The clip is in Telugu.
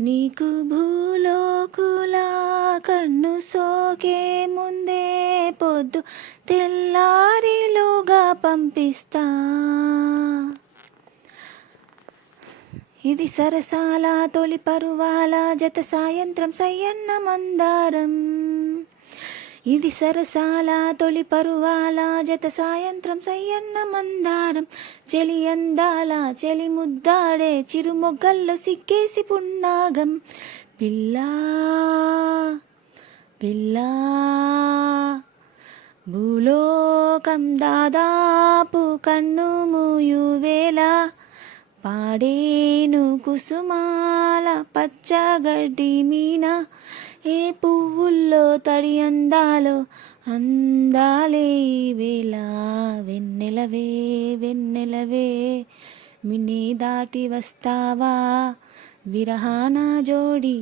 నీకు భూలోకుల కన్ను సోకే ముందే పొద్దు తెల్లారిలోగా పంపిస్తా. ఇది సరసాల తొలి పరువాల జత సాయంత్రం సయ్యన్న మందారం. ఇది సరసాల తొలి పరువాల జత సాయంత్రం సయ్యన్న మందారం. చెలి అందాల చెలి ముద్దాడే చిరుమొగ్గల్లో సిగ్గేసి పున్నాగం. పిల్లా పిల్లా భూలోకం దాదాపు కన్ను మూయువేళ పాడేను కుసుమాల పచ్చగడ్డి మీన. ఏ పువ్వుల్లో తడి అందాలో అందాలే వేళ. వెన్నెలవే వెన్నెలవే మిన్నే దాటి వస్తావా విరహాన జోడి.